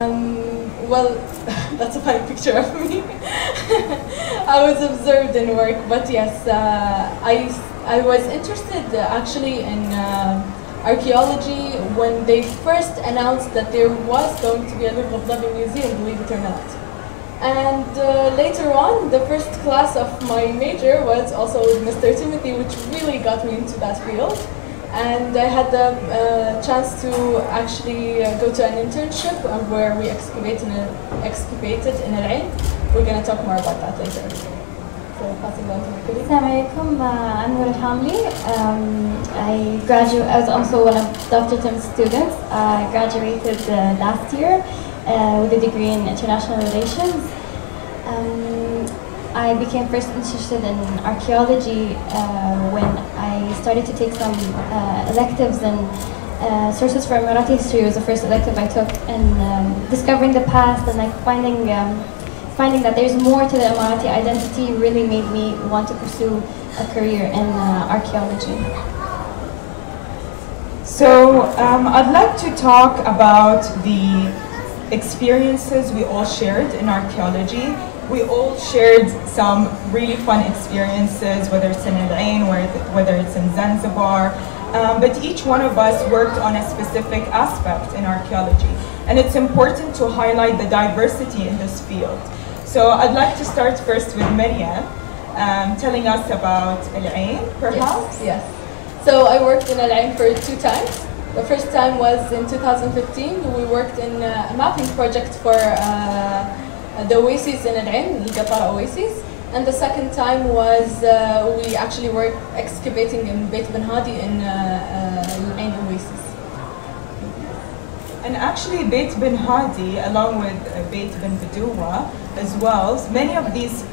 Well, that's a funny picture of me. I was observed in work, but yes, I was interested actually in archaeology when they first announced that there was going to be a Louvre Abu Dhabi museum, believe it or not. And later on, the first class of my major was also with Mr. Timothy, which really got me into that field. And I had the chance to actually go to an internship where we excavated in Al-Ain. We're going to talk more about that later. So passing on to my colleague. Assalamu alaikum, I'm Noura I was also one of Dr. Tim's students. I graduated last year with a degree in international relations. I became first interested in archaeology when I started to take some electives, and sources for Emirati history was the first elective I took, and discovering the past and like finding that there's more to the Emirati identity really made me want to pursue a career in archaeology. So I'd like to talk about the experiences we all shared in archaeology. We all shared some really fun experiences, whether it's in Al-Ain, whether it's in Zanzibar, but each one of us worked on a specific aspect in archaeology. And it's important to highlight the diversity in this field. So I'd like to start first with Myriam, telling us about Al-Ain, perhaps? Yes. So I worked in Al-Ain for 2 times. The first time was in 2015. We worked in a mapping project for the Oasis in Al-Ain, the Oasis. And the second time was we actually were excavating in Beit Ben Hadi in Al-Ain Oasis. And actually Beit Ben Hadi, along with Beit Ben Bedoua as well, many of these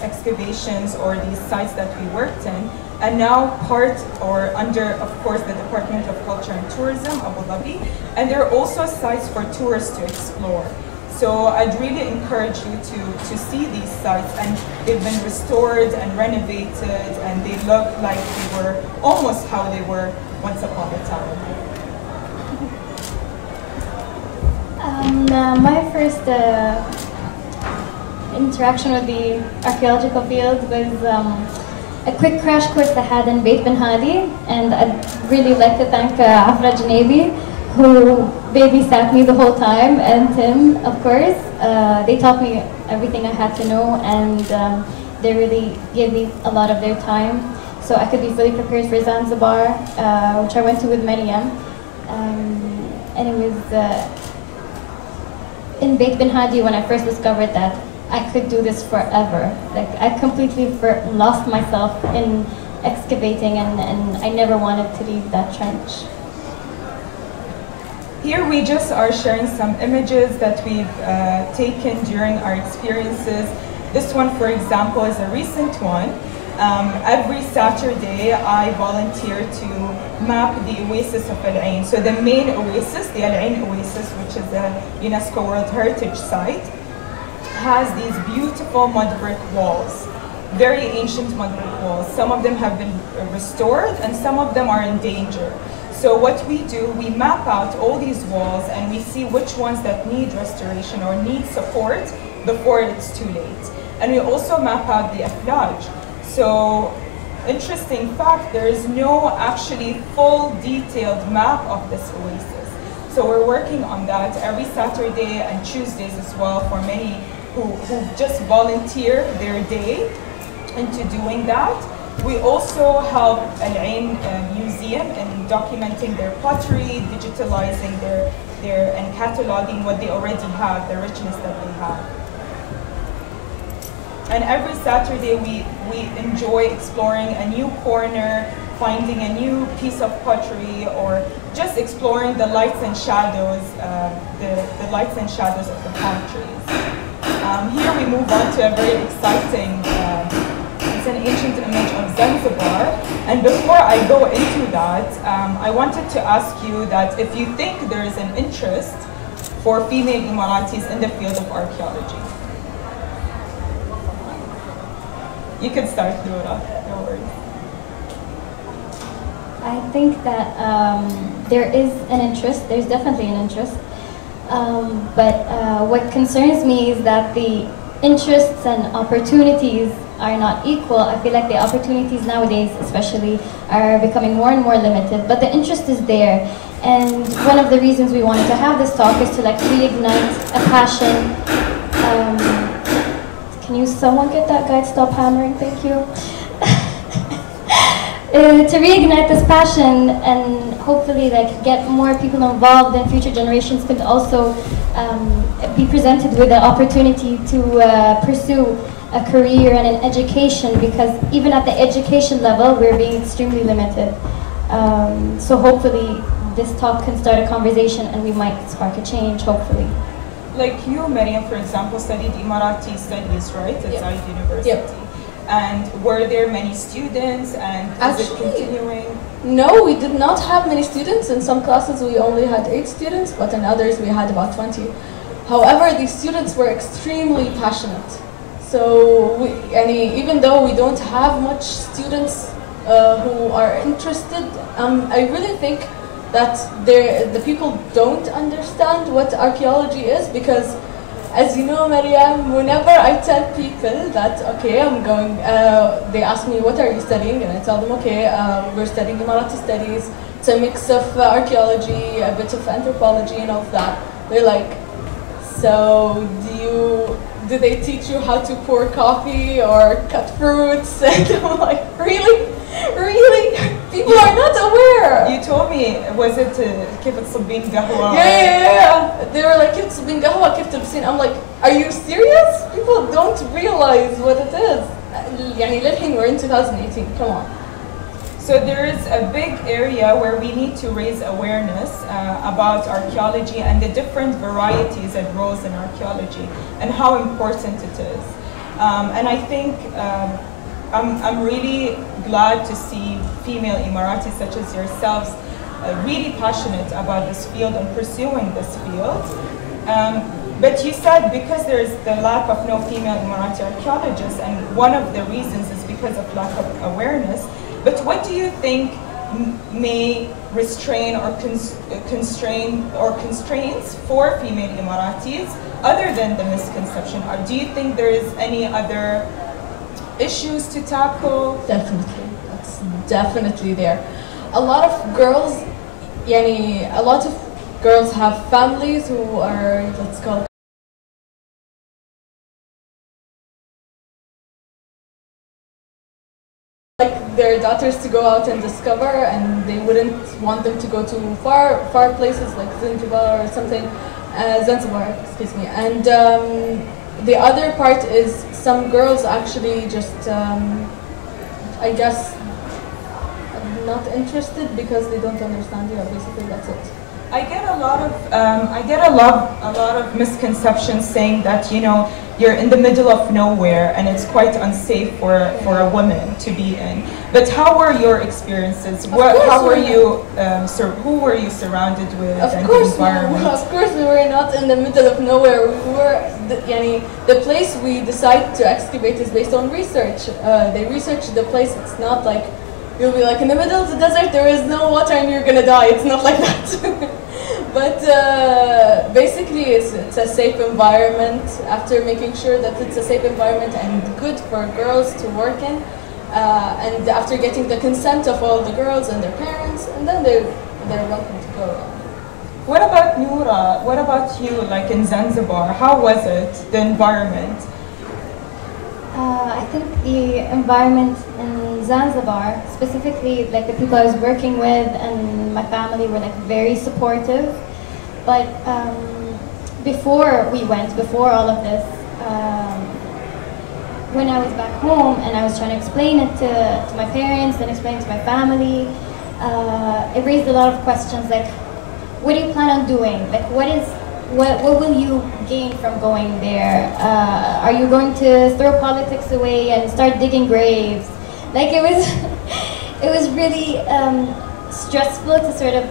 excavations or these sites that we worked in are now part or under, of course, the Department of Culture and Tourism, Abu Dhabi, and there are also sites for tourists to explore. So I'd really encourage you to see these sites, and they've been restored and renovated, and they look like they were almost how they were once upon a time. My first interaction with the archaeological field was a quick crash course I had in Beit Ben Hadi, and I'd really like to thank Afra Janebi, who babysat me the whole time, and Tim, of course. They taught me everything I had to know, and they really gave me a lot of their time, so I could be fully prepared for Zanzibar, which I went to with Mariyam. And it was in Beit Ben Hadi when I first discovered that I could do this forever. Like, I completely lost myself in excavating, and I never wanted to leave that trench. Here we just are sharing some images that we've taken during our experiences. This one, for example, is a recent one. Every Saturday, I volunteer to map the Oasis of Al-Ain. So the main oasis, the Al-Ain Oasis, which is a UNESCO World Heritage Site, has these beautiful mud brick walls, very ancient mud brick walls. Some of them have been restored and some of them are in danger. So what we do, we map out all these walls and we see which ones that need restoration or need support before it's too late. And we also map out the aflaj. So, interesting fact, there is no actually full detailed map of this oasis. So we're working on that every Saturday and Tuesdays as well for many who just volunteer their day into doing that. We also help Al-Ain Museum in documenting their pottery, digitalizing their and cataloging what they already have, the richness that they have. And every Saturday we enjoy exploring a new corner, finding a new piece of pottery, or just exploring the lights and shadows, the lights and shadows of the palm trees. Here we move on to a very exciting, it's an ancient image of Zanzibar. And before I go into that, I wanted to ask you that if you think there is an interest for female Emiratis in the field of archaeology. You can start, Noura, no worries. I think that there is an interest, there's definitely an interest. What concerns me is that the interests and opportunities are not equal. I feel like the opportunities nowadays, especially, are becoming more and more limited, but the interest is there. And one of the reasons we wanted to have this talk is to like reignite a passion. Can you someone get that guy to stop hammering? Thank you. To reignite this passion and hopefully like get more people involved, and future generations could also be presented with the opportunity to pursue a career and an education, because even at the education level we're being extremely limited. So hopefully this talk can start a conversation and we might spark a change, hopefully. Like you, Myriam, for example, studied Emirati studies, right, at Zayed University. Yep. And were there many students, and is it continuing? No, we did not have many students. In some classes we only had 8 students, but in others we had about 20. However, these students were extremely passionate. So even though we don't have much students who are interested, I really think that the people don't understand what archaeology is, because as you know, Mariyam, whenever I tell people that, okay, I'm going, they ask me, what are you studying? And I tell them, okay, we're studying Emirati studies. It's a mix of archaeology, a bit of anthropology and all of that. They're like, so do they teach you how to pour coffee or cut fruits? And I'm like, really? Really? People are not aware. You told me, was it كيف تصبين قهوة? Yeah. They were like, كيف تصبين قهوة, كيف تلبسين? I'm like, are you serious? People don't realize what it is. يعني للحين we're in 2018. Come on. So there is a big area where we need to raise awareness about archaeology and the different varieties and roles in archaeology and how important it is. And I think I'm really glad to see female Emiratis such as yourselves really passionate about this field and pursuing this field. But you said because there's the lack of no female Emirati archaeologists, and one of the reasons is because of lack of awareness. But what do you think may restrain or constraints for female Emiratis other than the misconception? Or do you think there is any other issues to tackle? Definitely, that's definitely there. A lot of girls have families who are, let's call it, like their daughters to go out and discover, and they wouldn't want them to go to far places like Zanzibar or something, Zanzibar, excuse me. And the other part is some girls actually just, I guess, not interested because they don't understand. Yeah, basically that's it. I get a lot of misconceptions saying that, you know, you're in the middle of nowhere and it's quite unsafe for a woman to be in. But how were your experiences? Who were you surrounded with? Of course we were not in the middle of nowhere. We were, the place we decide to excavate is based on research. They research the place. It's not like you'll be like in the middle of the desert, there is no water and you're gonna die. It's not like that. But basically it's a safe environment. After making sure that it's a safe environment and good for girls to work in, and after getting the consent of all the girls and their parents, and then they're welcome to go. What about Noura? What about you, like in Zanzibar? How was it, the environment? I think the environment in Zanzibar, specifically like the people I was working with and my family, were like very supportive. But before all of this, when I was back home and I was trying to explain it to my parents and explain it to my family, it raised a lot of questions like, what do you plan on doing? Like, what will you gain from going there? Are you going to throw politics away and start digging graves? Like it was really stressful to sort of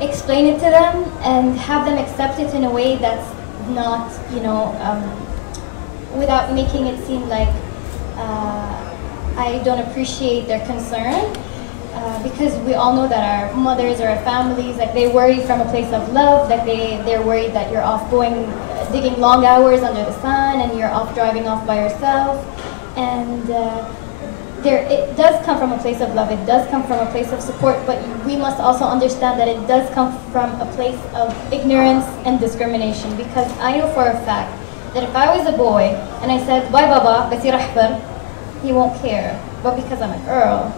explain it to them and have them accept it in a way that's not, without making it seem like I don't appreciate their concern. because we all know that our mothers or our families, like they worry from a place of love, like they're worried that you're off going, digging long hours under the sun and you're off driving off by yourself. And it does come from a place of love, it does come from a place of support, but we must also understand that it does come from a place of ignorance and discrimination, because I know for a fact that if I was a boy and I said, bye baba, basir ahbar, he won't care. But because I'm a girl,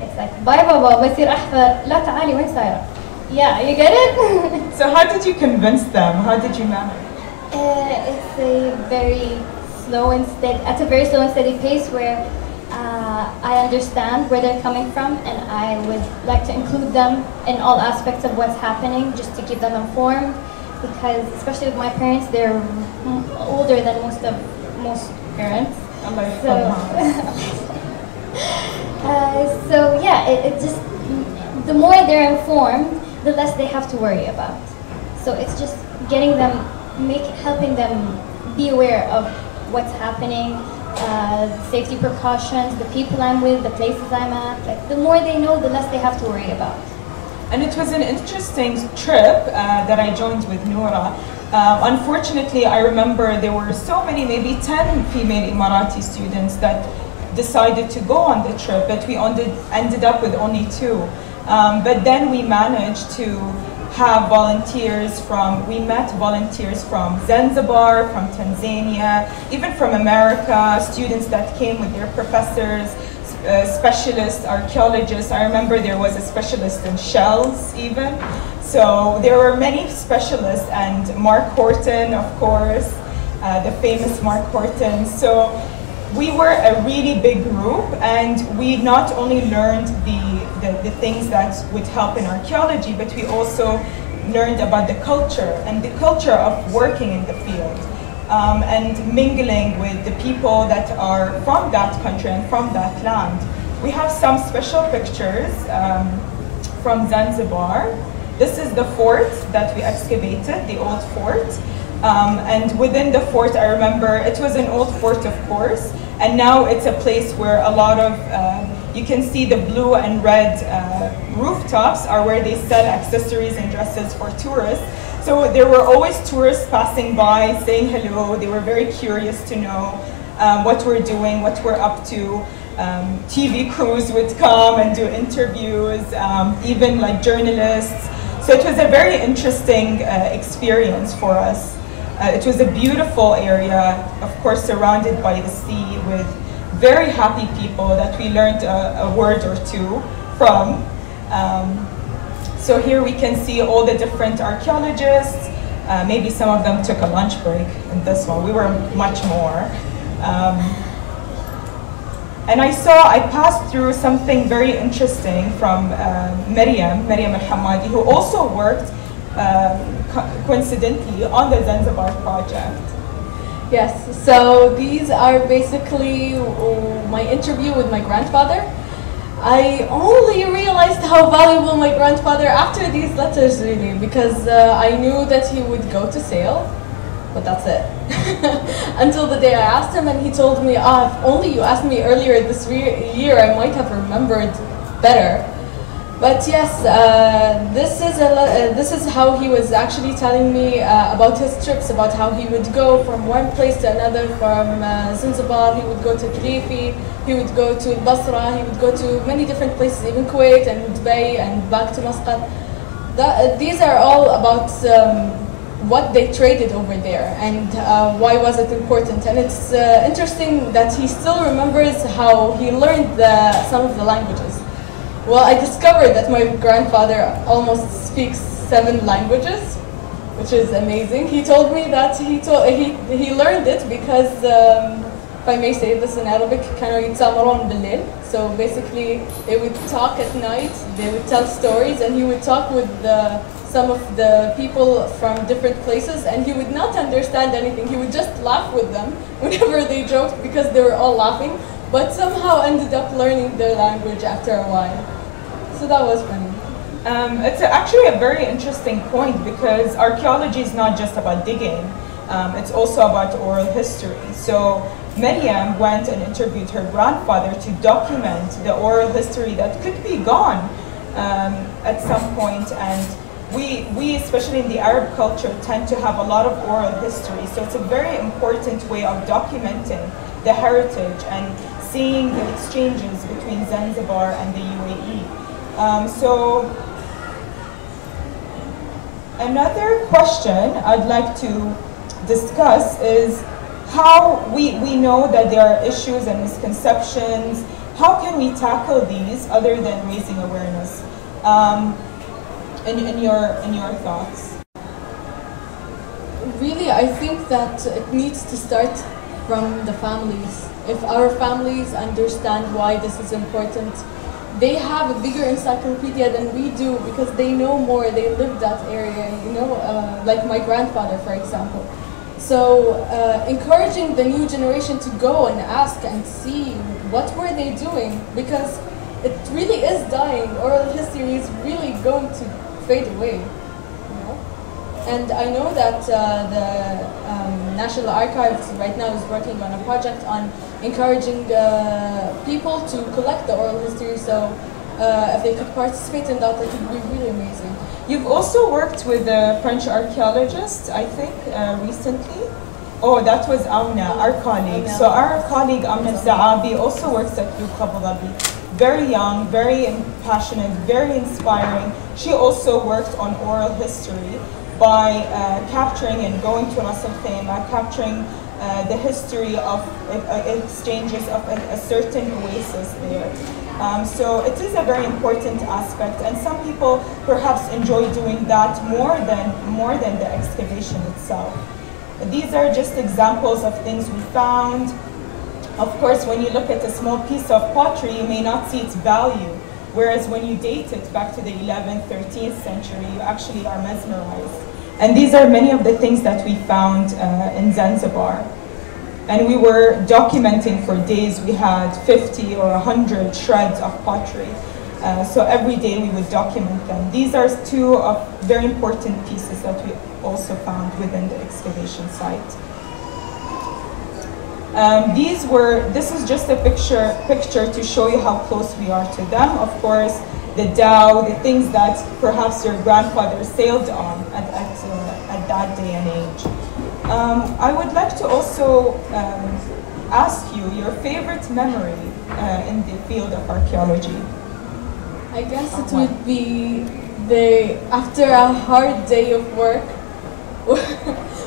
it's like, bye baba, basir ahbar, la ta'ali, وين سايرة? Yeah, you get it? So how did you convince them? How did you manage? It's a very slow and steady, at a very slow and steady pace where I understand where they're coming from, and I would like to include them in all aspects of what's happening, just to keep them informed, because especially with my parents, they're older than most parents. So yeah, it just, the more they're informed, the less they have to worry about. So it's just getting them, helping them be aware of what's happening, safety precautions, the people I'm with, the places I'm at. Like, the more they know, the less they have to worry about. And it was an interesting trip that I joined with Noura. Unfortunately, I remember there were so many, maybe 10 female Emirati students that decided to go on the trip, but we ended up with only 2. But then we managed to have volunteers we met volunteers from Zanzibar, from Tanzania, even from America, students that came with their professors, specialists, archaeologists. I remember there was a specialist in shells even. So there were many specialists, and Mark Horton, of course, the famous Mark Horton. So we were a really big group, and we not only learned the things that would help in archaeology, but we also learned about the culture and the culture of working in the field, and mingling with the people that are from that country and from that land. We have some special pictures from Zanzibar. This is the fort that we excavated, the old fort. And within the fort, I remember, it was an old fort, of course, and now it's a place where a lot of, you can see the blue and red rooftops are where they sell accessories and dresses for tourists. So there were always tourists passing by, saying hello. They were very curious to know what we're doing, what we're up to. TV crews would come and do interviews, even like journalists. So it was a very interesting experience for us. It was a beautiful area, of course, surrounded by the sea, with very happy people that we learned a word or two from. So here we can see all the different archaeologists. Maybe some of them took a lunch break in this one. We were much more. And I passed through something very interesting from Myriam AlHammadi, who also worked coincidentally on the Zanzibar project. Yes, so these are basically my interview with my grandfather. I only realized how valuable my grandfather after these letters, really, because I knew that he would go to sail, but that's it. Until the day I asked him, and he told me, if only you asked me earlier this year, I might have remembered better. But yes, this is how he was actually telling me about his trips, about how he would go from one place to another, from Zanzibar, he would go to Kilifi, he would go to Basra, he would go to many different places, even Kuwait and Dubai and back to Muscat. These are all about what they traded over there and why was it important. And it's interesting that he still remembers how he learned some of the languages. Well, I discovered that my grandfather almost speaks 7 languages, which is amazing. He told me that he learned it because, if I may say this in Arabic, كانوا يتسامرون بالليل. So basically, they would talk at night, they would tell stories, and he would talk with some of the people from different places, and he would not understand anything. He would just laugh with them whenever they joked because they were all laughing, but somehow ended up learning their language after a while. So that was funny. It's actually a very interesting point, because archaeology is not just about digging. It's also about oral history. So Myriam went and interviewed her grandfather to document the oral history that could be gone at some point. And we, especially in the Arab culture, tend to have a lot of oral history. So it's a very important way of documenting the heritage and seeing the exchanges between Zanzibar and the UAE. So another question I'd like to discuss is how we know that there are issues and misconceptions. How can we tackle these other than raising awareness? In your thoughts? Really, I think that it needs to start from the families. If our families understand why this is important, they have a bigger encyclopedia than we do because they know more, they live that area, you know, like my grandfather, for example. So encouraging the new generation to go and ask and see what were they doing, because it really is dying. Oral history is really going to fade away, you know? And I know that the National Archives right now is working on a project on encouraging people to collect the oral history, so if they could participate in that, it would be really amazing. You've also worked with the French archaeologists, I think, recently. Oh, that was Amna, our colleague. So our colleague Amna Zaabi also works at Louvre Abu Dhabi. Very young, very passionate, very inspiring. She also worked on oral history by capturing and going to Ras Al Khaimah, capturing the history of exchanges of a certain oasis there. So it is a very important aspect, and some people perhaps enjoy doing that more than the excavation itself. These are just examples of things we found. Of course, when you look at a small piece of pottery, you may not see its value, whereas when you date it back to the 11th, 13th century, you actually are mesmerized. And these are many of the things that we found in Zanzibar. And we were documenting for days. We had 50 or 100 shreds of pottery. So every day we would document them. These are two of very important pieces that we also found within the excavation site. This is just a picture to show you how close we are to them. Of course, the dhow, the things that perhaps your grandfather sailed on at that day and age. I would like to also ask you your favorite memory in the field of archaeology. I guess it would be after a hard day of work,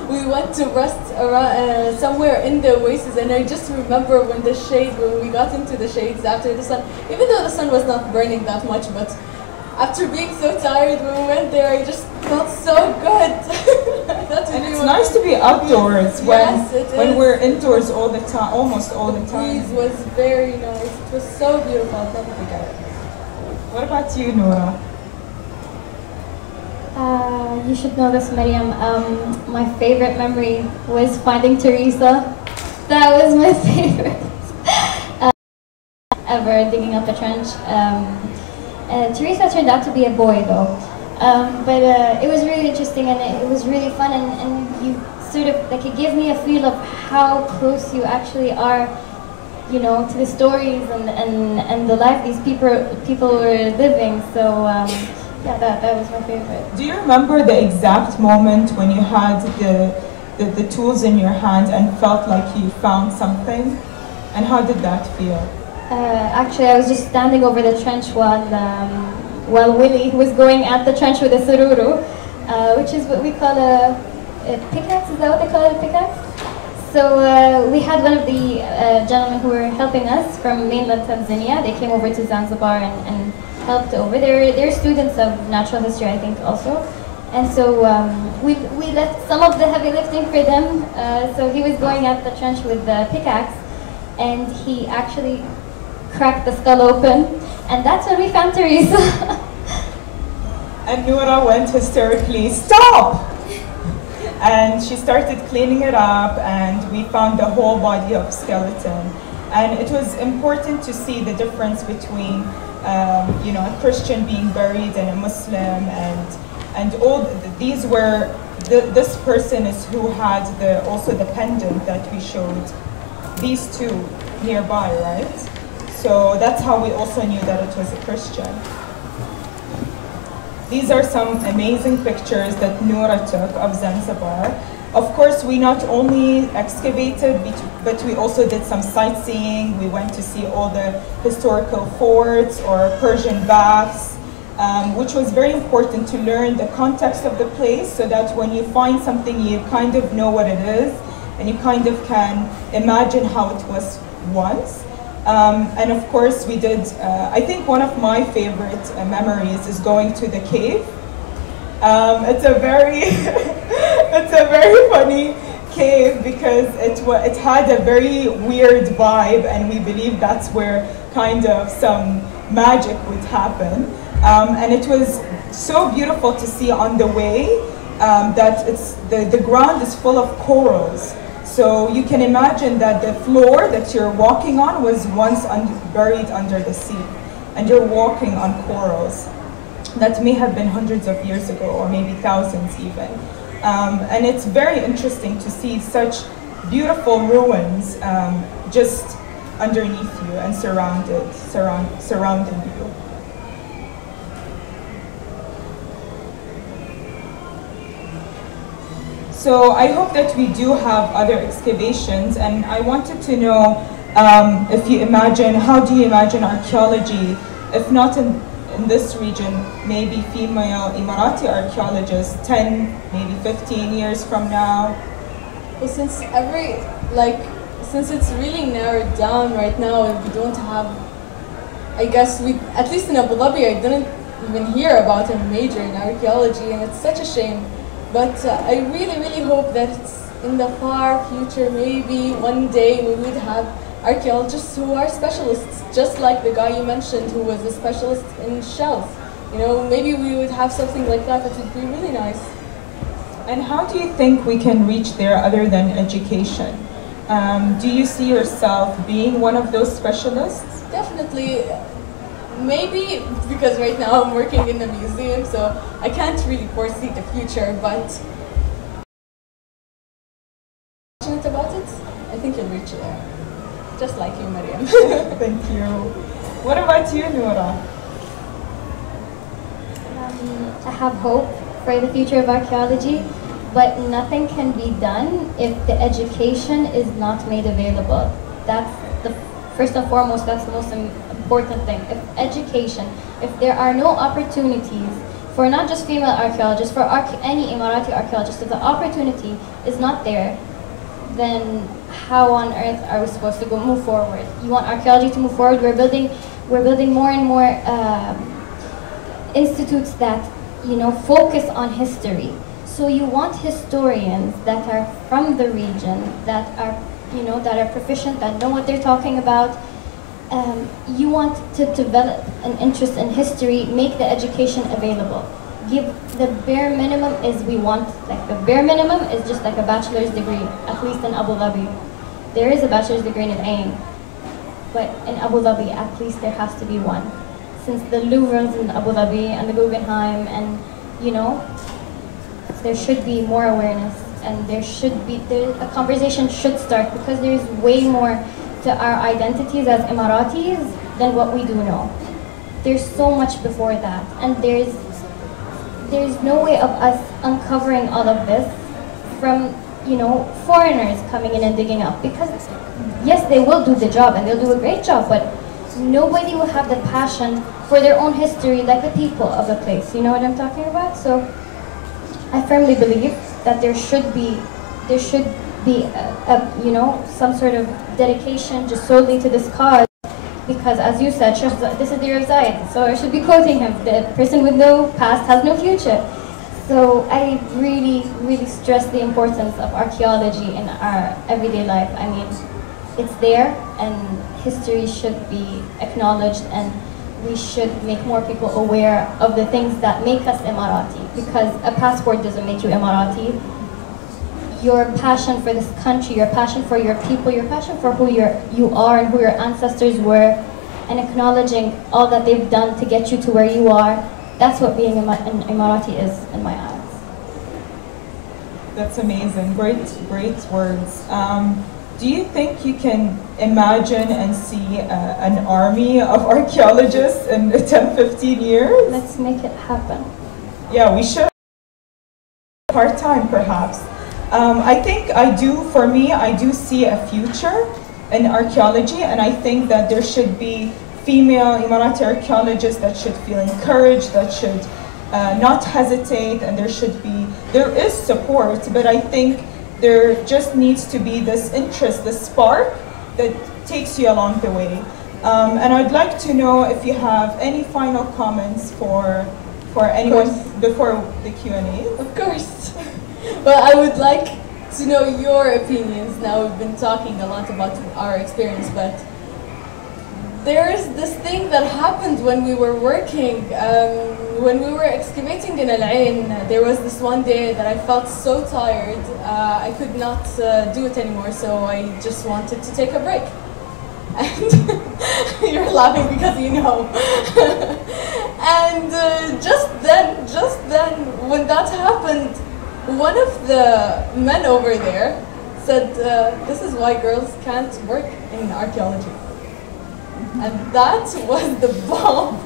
we went to rest around, somewhere in the oasis, and I just remember when we got into the shades after the sun, even though the sun was not burning that much, but after being so tired when we went there, I just felt so good. And it's nice to be outdoors when we're indoors all the time, almost all the time. The breeze was very nice. It was so beautiful. I'll never forget it. What about you, Noura? You should know this, Mariyam. My favorite memory was finding Teresa. That was my favorite ever, digging up the trench. Teresa turned out to be a boy though. But it was really interesting, and it was really fun, and you sort of, like, it gave me a feel of how close you actually are, you know, to the stories and the life these people were living. So yeah, that was my favorite. Do you remember the exact moment when you had the tools in your hand and felt like you found something? And how did that feel? Actually, I was just standing over the trench while Willie was going at the trench with a sururu, which is what we call a pickaxe. Is that what they call it, a pickaxe? So we had one of the gentlemen who were helping us from mainland Tanzania. They came over to Zanzibar and helped over there. They're students of natural history, I think, also. And so we left some of the heavy lifting for them. So he was going at the trench with the pickaxe, and he actually cracked the skull open, and that's when we found Teresa. And Noura went hysterically, "Stop!" And she started cleaning it up, and we found the whole body of skeleton. And it was important to see the difference between you know, a Christian being buried and a Muslim, and all these were this person is who had also the pendant that we showed these two nearby, right? So that's how we also knew that it was a Christian. These are some amazing pictures that Noura took of Zanzibar. Of course, we not only excavated, but we also did some sightseeing. We went to see all the historical forts or Persian baths, which was very important to learn the context of the place so that when you find something, you kind of know what it is and you kind of can imagine how it was once. And of course, we did, I think one of my favorite memories is going to the cave. It's a very, it's a very funny cave because it had a very weird vibe, and we believe that's where kind of some magic would happen. And it was so beautiful to see on the way that the ground is full of corals. So you can imagine that the floor that you're walking on was once buried under the sea, and you're walking on corals that may have been hundreds of years ago, or maybe thousands even. And it's very interesting to see such beautiful ruins just underneath you and surrounding you. So I hope that we do have other excavations, and I wanted to know if you imagine, how do you imagine archaeology, if not in this region, maybe female Emirati archaeologists 10, maybe 15 years from now? Well, since it's really narrowed down right now, we don't have, I guess at least in Abu Dhabi, I didn't even hear about a major in archaeology, and it's such a shame. But I really, really hope that in the far future, maybe one day we would have archaeologists who are specialists, just like the guy you mentioned who was a specialist in shells. You know, maybe we would have something like that. That would be really nice. And how do you think we can reach there other than education? Do you see yourself being one of those specialists? Definitely. Maybe because right now I'm working in a museum, so I can't really foresee the future, but passionate about it, I think you'll reach there. Just like you, Mariyam. Thank you. What about you, Noura? I have hope for the future of archaeology, but nothing can be done if the education is not made available. That's first and foremost, that's the most important thing. If education, if there are no opportunities for not just female archaeologists, for any Emirati archaeologist, if the opportunity is not there, then how on earth are we supposed to move forward? You want archaeology to move forward? We're building more and more institutes that, you know, focus on history. So you want historians that are from the region, that are, you know, that are proficient, that know what they're talking about. You want to develop an interest in history, make the education available. Give the bare minimum is the bare minimum is just like a bachelor's degree, at least in Abu Dhabi. There is a bachelor's degree in Ain, but in Abu Dhabi, at least there has to be one. Since the Louvre is in Abu Dhabi and the Guggenheim, and you know, there should be more awareness, and a conversation should start, because there's way more to our identities as Emiratis than what we do know. There's so much before that, and there's no way of us uncovering all of this from, you know, foreigners coming in and digging up, because yes, they will do the job and they'll do a great job, but nobody will have the passion for their own history like the people of the place. You know what I'm talking about? So I firmly believe that there should be you know, some sort of dedication just solely to this cause, because as you said, this is the year of Zaid, so I should be quoting him, the person with no past has no future. So I really, really stress the importance of archaeology in our everyday life. I mean, it's there, and history should be acknowledged, and we should make more people aware of the things that make us Emirati, because a passport doesn't make you Emirati. Your passion for this country, your passion for your people, your passion for who you are and who your ancestors were, and acknowledging all that they've done to get you to where you are, that's what being an Emirati is in my eyes. That's amazing. Great words. do you think you can imagine and see an army of archaeologists in 10, 15 years? Let's make it happen. Yeah, we should. Part-time, perhaps. I think for me, I do see a future in archaeology, and I think that there should be female Emirati archaeologists that should feel encouraged, that should not hesitate, and there is support, but I think there just needs to be this interest, this spark that takes you along the way. And I'd like to know if you have any final comments for anyone before the Q&A. Of course. Well, I would like to know your opinions. Now we've been talking a lot about our experience, but there is this thing that happened when we were working, when we were excavating in Al Ain. There was this one day that I felt so tired, I could not do it anymore, so I just wanted to take a break. And you're laughing because you know. And just then, when that happened, one of the men over there said, this is why girls can't work in archaeology. And that was the bomb.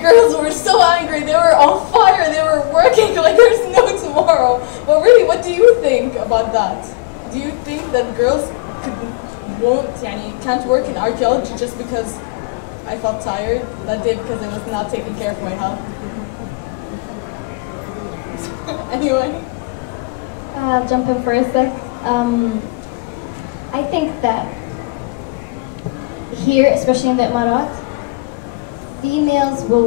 Girls were so angry, they were on fire, they were working like there's no tomorrow. But really, what do you think about that? Do you think that girls can't work in archaeology just because I felt tired that day because I was not taking care of my health? Anyone? I'll jump in for a sec. I think that here, especially in the Emirat, females will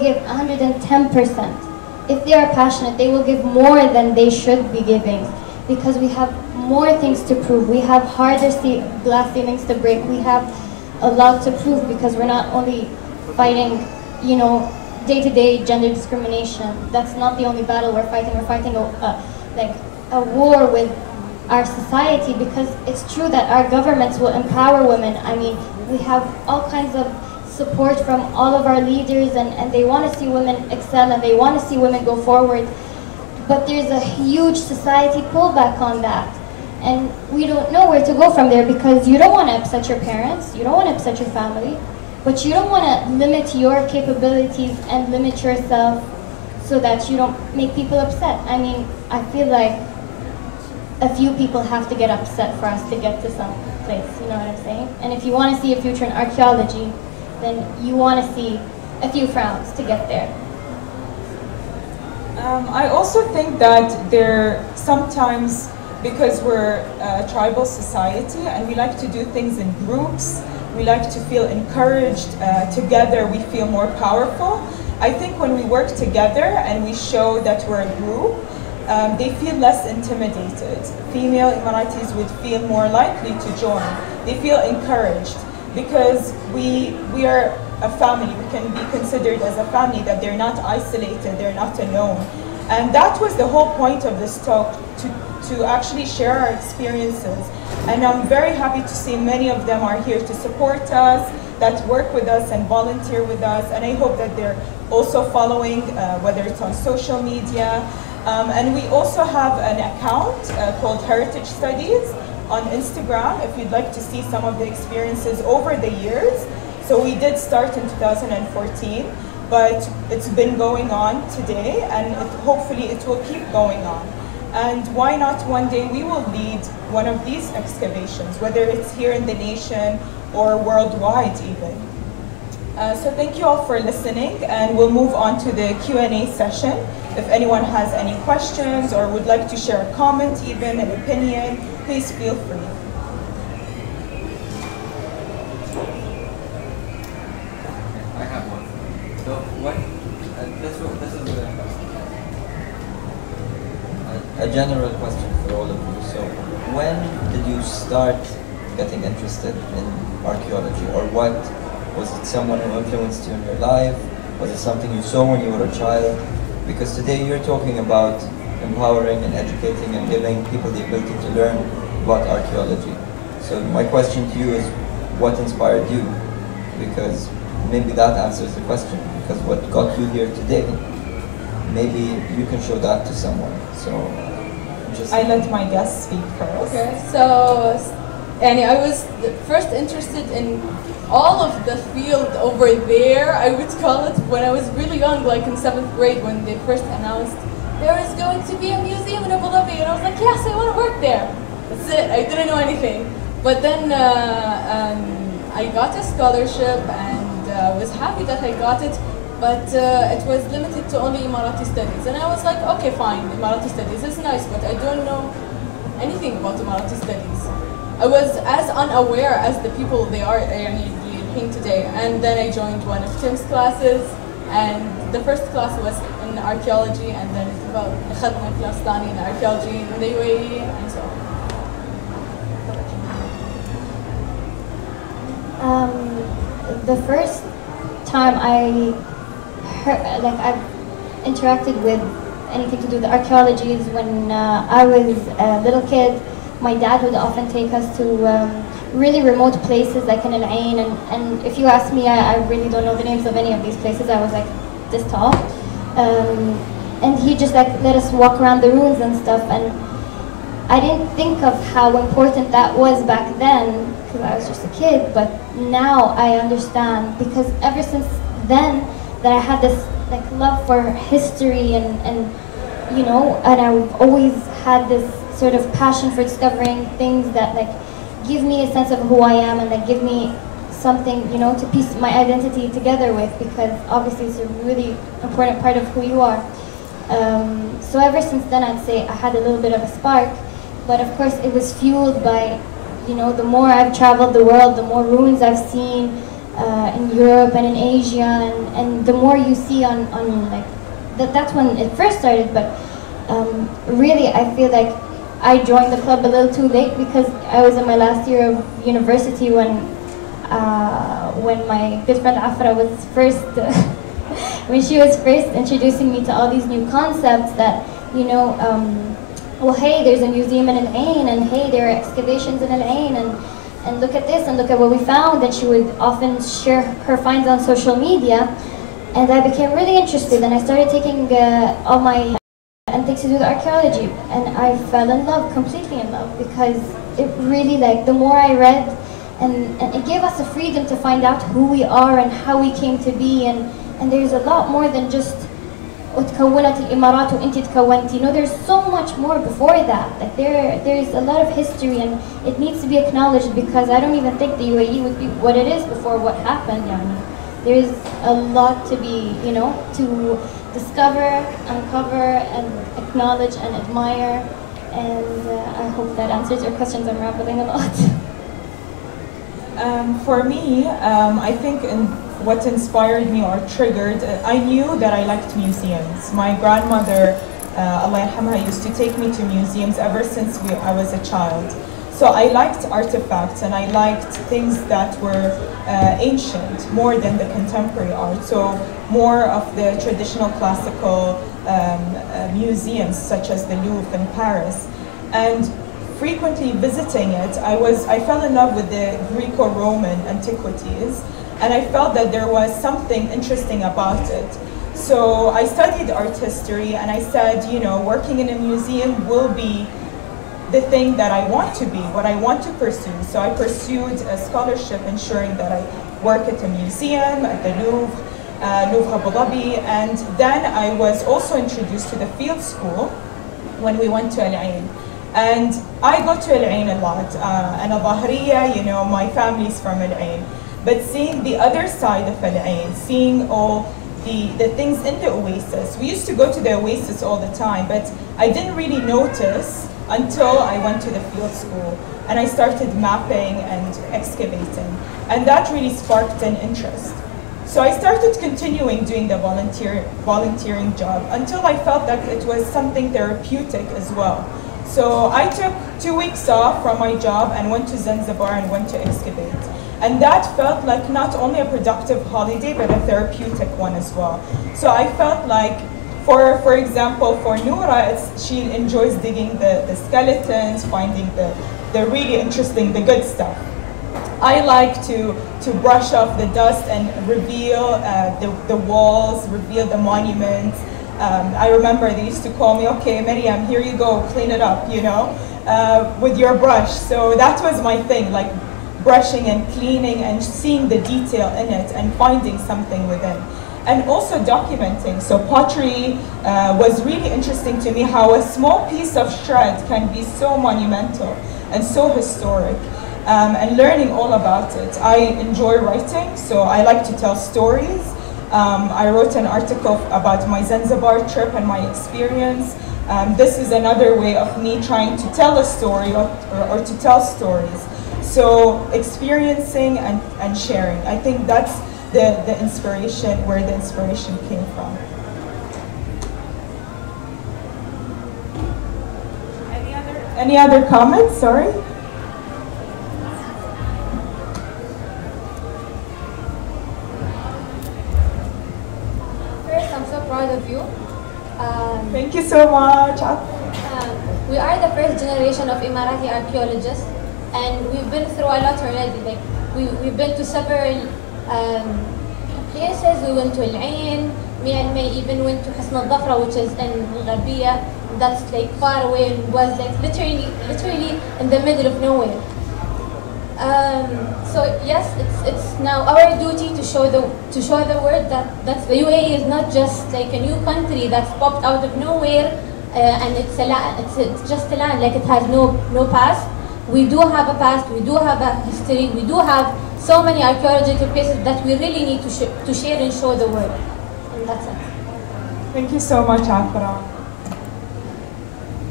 give 110%. If they are passionate, they will give more than they should be giving, because we have more things to prove. We have harder glass ceilings to break. We have a lot to prove, because we're not only fighting, day-to-day gender discrimination. That's not the only battle we're fighting. We're fighting a war with our society, because it's true that our governments will empower women. I mean, we have all kinds of support from all of our leaders, and they want to see women excel, and they want to see women go forward. But there's a huge society pullback on that. And we don't know where to go from there, because you don't want to upset your parents, you don't want to upset your family, but you don't want to limit your capabilities and limit yourself so that you don't make people upset. I mean, I feel like a few people have to get upset for us to get to some place, you know what I'm saying? And if you want to see a future in archaeology, then you want to see a few frowns to get there. I also think that sometimes, because we're a tribal society and we like to do things in groups, we like to feel encouraged, together we feel more powerful. I think when we work together and we show that we're a group, they feel less intimidated. Female Emiratis would feel more likely to join. They feel encouraged, because we are a family. We can be considered as a family, that they're not isolated, they're not alone. And that was the whole point of this talk, to actually share our experiences. And I'm very happy to see many of them are here to support us, that work with us and volunteer with us. And I hope that they're also following, whether it's on social media. And we also have an account called Heritage Studies on Instagram, if you'd like to see some of the experiences over the years. So we did start in 2014, but it's been going on today, and hopefully it will keep going on. And why not one day we will lead one of these excavations, whether it's here in the nation or worldwide even. So thank you all for listening, and we'll move on to the Q&A session. If anyone has any questions or would like to share a comment, even an opinion, please feel free. I have one. So this is a general question for all of you. So when did you start getting interested in archaeology, or what? Was it someone who influenced you in your life? Was it something you saw when you were a child? Because today you're talking about empowering and educating and giving people the ability to learn about archaeology. So my question to you is, what inspired you? Because maybe that answers the question, because what got you here today, maybe you can show that to someone. So I let my guests speak first. Okay, so I was first interested in all of the field over there, I would call it, when I was really young, like in 7th grade, when they first announced there is going to be a museum in Abu Dhabi, and I was like, yes, I want to work there. That's it. I didn't know anything. But then I got a scholarship, and was happy that I got it. But it was limited to only Emirati studies, and I was like, okay, fine, Emirati studies is nice, but I don't know anything about Emirati studies. I was as unaware as the people they are today. And then I joined one of Tim's classes, and the first class was in archaeology, and then أخذنا class ثاني in archaeology in the UAE, and so on. The first time I've interacted with anything to do with archaeology is when I was a little kid. My dad would often take us to really remote places like in Al Ain, and if you ask me, I really don't know the names of any of these places. I was like this tall. And he just like let us walk around the ruins and stuff, and I didn't think of how important that was back then because I was just a kid, but now I understand, because ever since then that I had this like love for history and you know, and I've always had this sort of passion for discovering things that like give me a sense of who I am and that give me something, you know, to piece my identity together with, because obviously it's a really important part of who you are. So ever since then, I'd say I had a little bit of a spark, but of course it was fueled by, you know, the more I've traveled the world, the more ruins I've seen in Europe and in Asia, and the more you see on like, that's when it first started, but really I feel like I joined the club a little too late because I was in my last year of university when my good friend Afra was first, when she was first introducing me to all these new concepts that, you know, well, hey, there's a museum in Al Ain, and hey, there are excavations in Al Ain, and look at this, and look at what we found, and she would often share her finds on social media, and I became really interested, and I started taking all my things to do with archaeology, and I fell in love, completely in love, because it really, like, the more I read, and it gave us the freedom to find out who we are and how we came to be, and there's a lot more than just وتكونت الإمارات وأنت تكونتي. You know, there's so much more before that. Like there's a lot of history, and it needs to be acknowledged, because I don't even think the UAE would be what it is before what happened. Yani. There's a lot to be, you know, to discover, uncover, and acknowledge and admire. And I hope that answers your questions. I'm rambling a lot. For me, I think what inspired me or triggered, I knew that I liked museums. My grandmother, AlHammeli, used to take me to museums ever since I was a child. So I liked artifacts, and I liked things that were ancient more than the contemporary art. So more of the traditional classical museums, such as the Louvre in Paris. And frequently visiting it, I fell in love with the Greco-Roman antiquities, and I felt that there was something interesting about it. So I studied art history, and I said, you know, working in a museum will be the thing that I want to be, what I want to pursue. So I pursued a scholarship ensuring that I work at a museum, at the Louvre Abu Dhabi, and then I was also introduced to the field school when we went to Al Ain. And I go to Al Ain a lot, and AlDhaheri, you know, my family's from Al Ain. But seeing the other side of Al Ain, seeing all the things in the Oasis, we used to go to the Oasis all the time, but I didn't really notice until I went to the field school, and I started mapping and excavating, and that really sparked an interest. So I started continuing doing the volunteering job until I felt that it was something therapeutic as well. So I took 2 weeks off from my job and went to Zanzibar and went to excavate. And that felt like not only a productive holiday, but a therapeutic one as well. So I felt like, for example, for Noura, she enjoys digging the skeletons, finding the really interesting, the good stuff. I like to brush off the dust and reveal the walls, reveal the monuments, I remember they used to call me, okay, Myriam, here you go, clean it up, you know, with your brush. So that was my thing, like brushing and cleaning and seeing the detail in it and finding something within. And also documenting. So pottery was really interesting to me, how a small piece of shred can be so monumental and so historic. And learning all about it. I enjoy writing, so I like to tell stories. I wrote an article about my Zanzibar trip and my experience. This is another way of me trying to tell a story or to tell stories. So experiencing and sharing. I think that's the inspiration, where the inspiration came from. Any other comments? Sorry. Of you. Thank you so much. We are the first generation of Emirati archaeologists, and we've been through a lot already. Like we've been to several places. We went to Al Ain. Me and May even went to Hisn al-Dhafra, which is in Gharbiya. That's like far away and was like literally in the middle of nowhere. So yes, it's now our duty to show the world that the UAE is not just like a new country that's popped out of nowhere, and it's just a land, like it has no past. We do have a past, we do have a history, we do have so many archaeological places that we really need to share and show the world. And that's it. Thank you so much, Afra.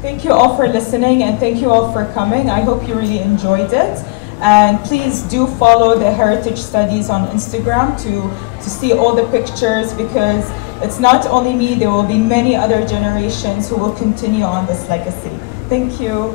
Thank you all for listening, and thank you all for coming. I hope you really enjoyed it. And please do follow the Heritage Studies on Instagram to see all the pictures, because it's not only me, there will be many other generations who will continue on this legacy. Thank you.